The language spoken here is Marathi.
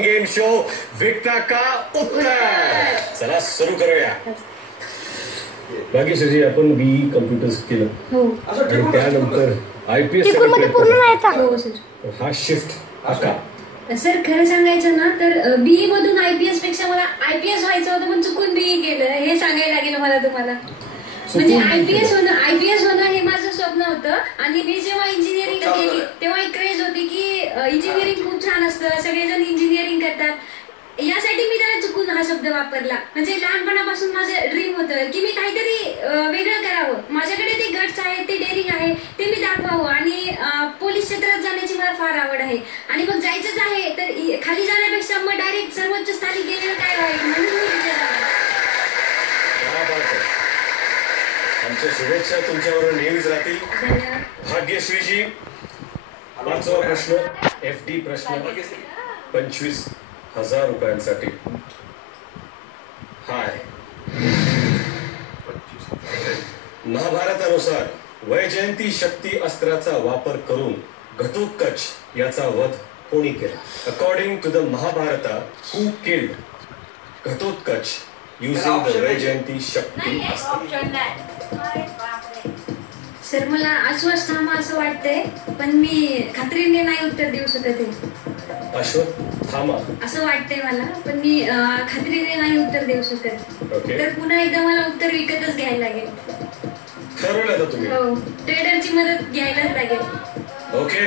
गेम शो विकता का उत्तर. चला सुरू करूया. भाग्यश्री, आपण बी कम्प्युटर्स केलं आणि त्यानंतर IPS हा शिफ्ट का? सर खरं सांगायचं ना तर BE मधून IPS पेक्षा मला IPS व्हायचं होतं पण चुकून BE केलं हे सांगायला लागेल मला तुम्हाला. म्हणजे IPS होणं हे माझं स्वप्न होतं आणि मी जेव्हा इंजिनिअरिंग केली तेव्हा एक क्रेज होती की इंजिनिअरिंग खूप छान असतं, सगळेजण इंजिनिअरिंग करतात. यासाठी मी त्याला चुकून हा शब्द वापरला. म्हणजे लहानपणापासून माझं ड्रीम होतं की मी काहीतरी वेगळं करावं, माझ्याकडे ते गट्स आहे, ते डेअरिंग आहे, ते मी दाखवावं आणि पोलीस क्षेत्रात जाण्याची मला फार आवड आहे. आणि मग जायचंच आहे तर खाली जाण्यापेक्षा मग डायरेक्ट सर्वोच्च स्थानी गेलेलं काय वाईट म्हणून मी विचार. आमच्या शुभेच्छा तुमच्यावर नेहमीच राहतील. भाग्यश्रीजी, 5वा प्रश्न FD प्रश्न 25,000 रुपयांसाठी. हाय. महाभारतानुसार वैजयंती शक्ती अस्त्राचा वापर करून घटोत्कच याचा वध कोणी केला? According to the Mahabharata, who killed Ghatotkacha using the Vaijayanti Shakti astra? Sir मला अश्वत्थामा असं वाटतंय पण मी खात्रीने नाही उत्तर देऊ शकत आहे. अश्वत्थामा असं वाटतंय मला पण मी खात्रीने नाही उत्तर देऊ शकत. तर पुन्हा एकदा मला उत्तर विकतच घ्यायला लागेल. ठरवलं आता तुम्ही? हो, ट्रेडरची मदत घ्यायलाच लागेल. ओके.